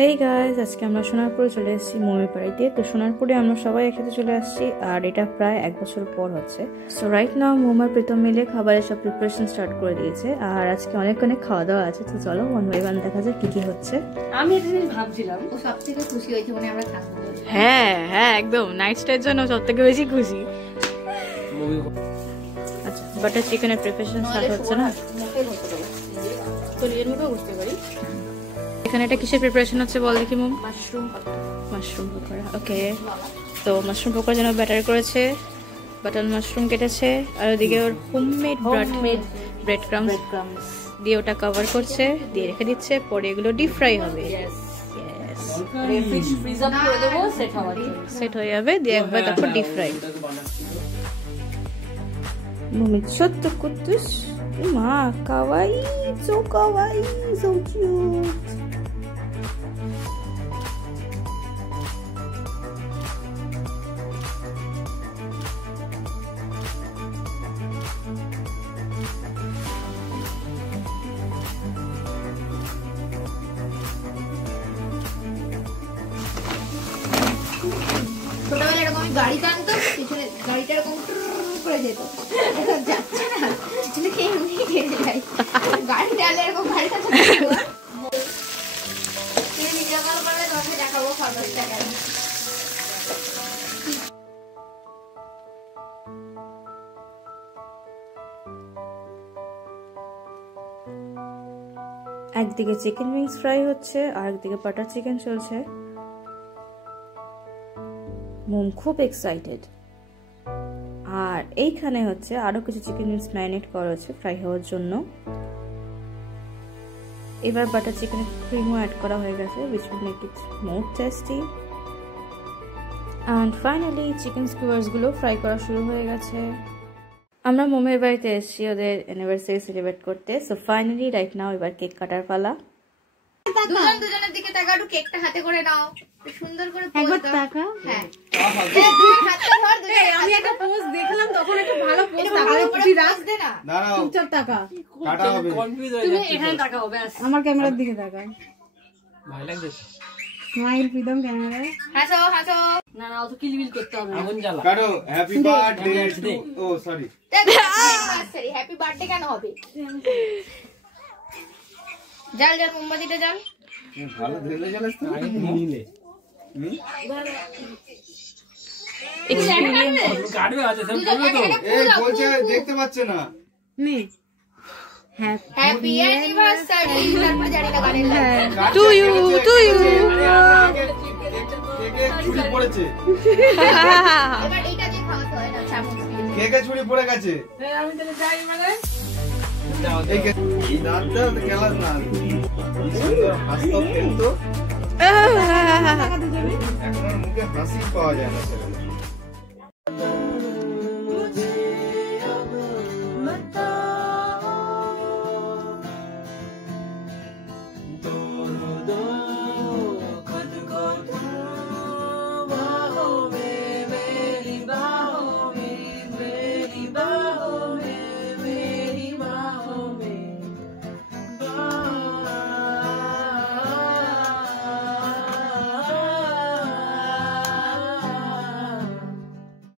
Hey guys, আজকে আমরা সোনারপুরে চলে এসেছি মমির বাড়িতে। তো সোনারপুরে আমরা সবাই একসাথে চলে আসছি, আর এটা প্রায় 1 বছর পর হচ্ছে। সো রাইট নাও মোমার প্রীতম মিলে খাবারের সব প্রিপারেশন স্টার্ট করে দিয়েছে, আর আজকে অনেক খাওয়া দাওয়া আছে। তো চলো ওয়ান বাই ওয়ান দেখা যাক কি কি হচ্ছে। আমি এটা নিয়ে ভাবছিলাম ও সবথেকে খুশি হয়েছে মানে আমরা খাবো। হ্যাঁ একদম নাইট স্টের জন্য সবথেকে বেশি খুশি। আচ্ছা, বাটার চিকেনের প্রিপারেশন স্টার্ট হচ্ছে না? তো এর মতো বুঝতে পারি। এখানে এটা কিসের প্রিপারেশন হচ্ছে বল দেখি মম? মাশরুম পকোড়া। ওকে, তো মাশরুম পকোড়ার জন্য ব্যাটার করেছে, বাটার মাশরুম কেটেছে, আর ওদিকে ওর হোমমেড ব্রেড ক্রাম্স দিয়ে ওটা কভার করছে, দিয়ে রেখে দিচ্ছে। পরে এগুলো ডিপ ফ্রাই হবে। ফ্রিজ আপ করে দেবো, সেট হয়ে যাবে, দিয়ে একবার তারপর ডিপ ফ্রাই। মমি ছোট্ট কুটুস, মা kawaii, so kawaii, so cute. ছোটবেলায় এরকম গাড়ি টানতো, পিছনে গাড়িটা এরকম করে যেত, যাচ্ছে না এমনি ঘেরে যায় গাড়ি টানলে এরকম গাড়ি টানতে। তুমি ভিডিও কল করলে তোমাকে দেখাবো খরচটা কেন। একদিকে চিকেন উইংস ফ্রাই হচ্ছে, আর একদিকে বাটার চিকেন চলছে। মম খুব এক্সাইটেড। আর এইখানে হচ্ছে আরো কিছু চিকেন উইংস ম্যারিনেট করা হচ্ছে ফ্রাই হওয়ার জন্য। এবার বাটার চিকেন ক্রিমও অ্যাড করা হয়ে গেছে, which will make it more tasty. And finally chicken skewers গুলো ফ্রাই করা শুরু হয়ে গেছে। আমরা মমের বাড়িতে এসেছি ওদের অ্যানিভার্সারি সেলিব্রেট করতে। সো ফাইনালি রাইট নাও এবার কেক কাটার পালা। দুজনের দিকে তাকা, একটু কেকটা হাতে করে নাও, সুন্দর করে একবার তাকা। হ্যাঁ দুজন হাতে ধর, দুজন আমি একটা পোজ দেখলাম তখন একটু ভালো পোজ তাকালে তুই রাখ দে না, দাঁড়াও চুপচাপ তাকা, কাটা হবে, কনফিউজ হয়ে যাচ্ছে। তুমি এখানে তাকাও, ব্যাস আমার ক্যামেরার দিকে তাকা, ভাই লাগছে। স্মাইল প্রীতম ক্যামেরায় হাসো হাসো। না না অত কিলবিল করতে হবে, আগুন জ্বালা। কাটো হ্যাপি বার্থডে টু, ও সরি হ্যাপি বার্থডে কেন হবে? জল জল মোমবাতিটা জল ভালো ধরে জ্বালাস তো নিলে এক্সপেরিয়েন্স কাটবে আছে সব বলবে তো। এই বলছে দেখতে পাচ্ছে না নে। হ্যাপি অ্যানিভার্সারি তারপর জানি না গানের লাইন টু ইউ কেকে ছুরি পড়েছে। এবার এইটা দিয়ে খাওয়াতে হয় না, চামচ দিয়ে। কেকে ছুরি পড়ে গেছে। আমি তাহলে যাই মানে এই দাঁতটা তো খেলাস না। হাসতো কিন্তু এখন মুখে হাসি পাওয়া যায় না।